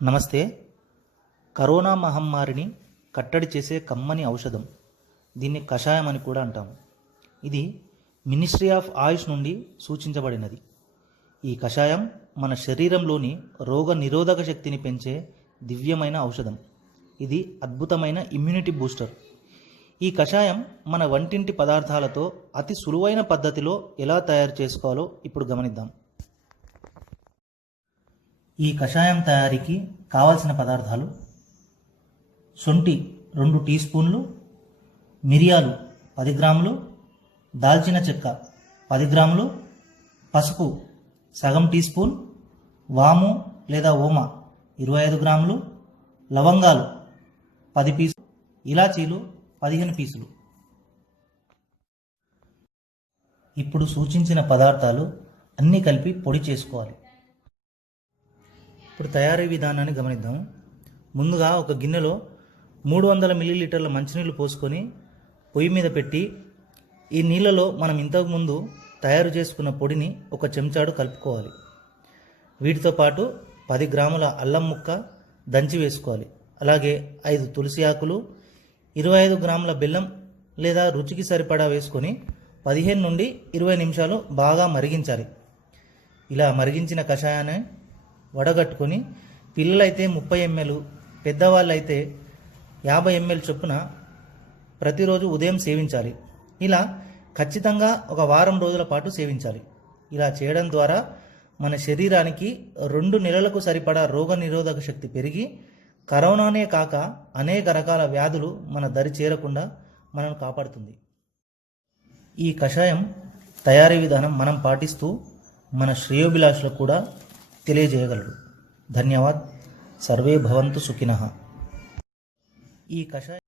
నమస్తే. కరోనా మహమ్మారిని కట్టడి చేసే కమ్మని ఔషధం, దీన్ని కషాయం అని కూడా అంటాము. ఇది మినిస్ట్రీ ఆఫ్ ఆయుష్ నుండి సూచించబడినది. ఈ కషాయం మన శరీరంలోని రోగ నిరోధక శక్తిని పెంచే దివ్యమైన ఔషధం. ఇది అద్భుతమైన ఇమ్యూనిటీ బూస్టర్. ఈ కషాయం మన వంటింటి పదార్థాలతో అతి సులువైన పద్ధతిలో ఎలా తయారు చేసుకోవాలో ఇప్పుడు గమనిద్దాం. ఈ కషాయం తయారీకి కావలసిన పదార్థాలు: శొంఠి 2 టీ స్పూన్లు, మిరియాలు 10 గ్రాములు, దాల్చిన చెక్క 10 గ్రాములు, పసుపు సగం టీ స్పూన్, వాము లేదా ఓమ 25 గ్రాములు, లవంగాలు 10 పీసులు, ఇలాచీలు 15 పీసులు. ఇప్పుడు సూచించిన పదార్థాలు అన్నీ కలిపి పొడి చేసుకోవాలి. ఇప్పుడు తయారీ విధానాన్ని గమనిద్దాం. ముందుగా ఒక గిన్నెలో 300 మిల్లీలీటర్ల మంచినీళ్ళు పోసుకొని పొయ్యి మీద పెట్టి, ఈ నీళ్ళలో మనం ఇంతకుముందు తయారు చేసుకున్న పొడిని ఒక చెంచాడు కలుపుకోవాలి. వీటితో పాటు 10 గ్రాముల అల్లం ముక్క దంచి వేసుకోవాలి. అలాగే 5 తులసి ఆకులు, 25 గ్రాముల బెల్లం లేదా రుచికి సరిపడా వేసుకొని 15 నుండి 20 నిమిషాలు బాగా మరిగించాలి. ఇలా మరిగించిన కషాయాన్ని వడగట్టుకొని పిల్లలైతే 30 ml, పెద్దవాళ్ళైతే 50 ml చొప్పున ప్రతిరోజు ఉదయం సేవించాలి. ఇలా ఖచ్చితంగా ఒక వారం రోజుల పాటు సేవించాలి. ఇలా చేయడం ద్వారా మన శరీరానికి 2 నెలలకు సరిపడా రోగ నిరోధక శక్తి పెరిగి కరోనానే కాక అనేక రకాల వ్యాధులు మన దరి చేరకుండా మనల్ని కాపాడుతుంది. ఈ కషాయం తయారీ విధానం మనం పాటిస్తూ మన శ్రేయోభిలాషులకు కూడా తెలియజేయగలరు. ధన్యవాద్. సర్వే భవంతు సుఖినః. ఈ కషాయం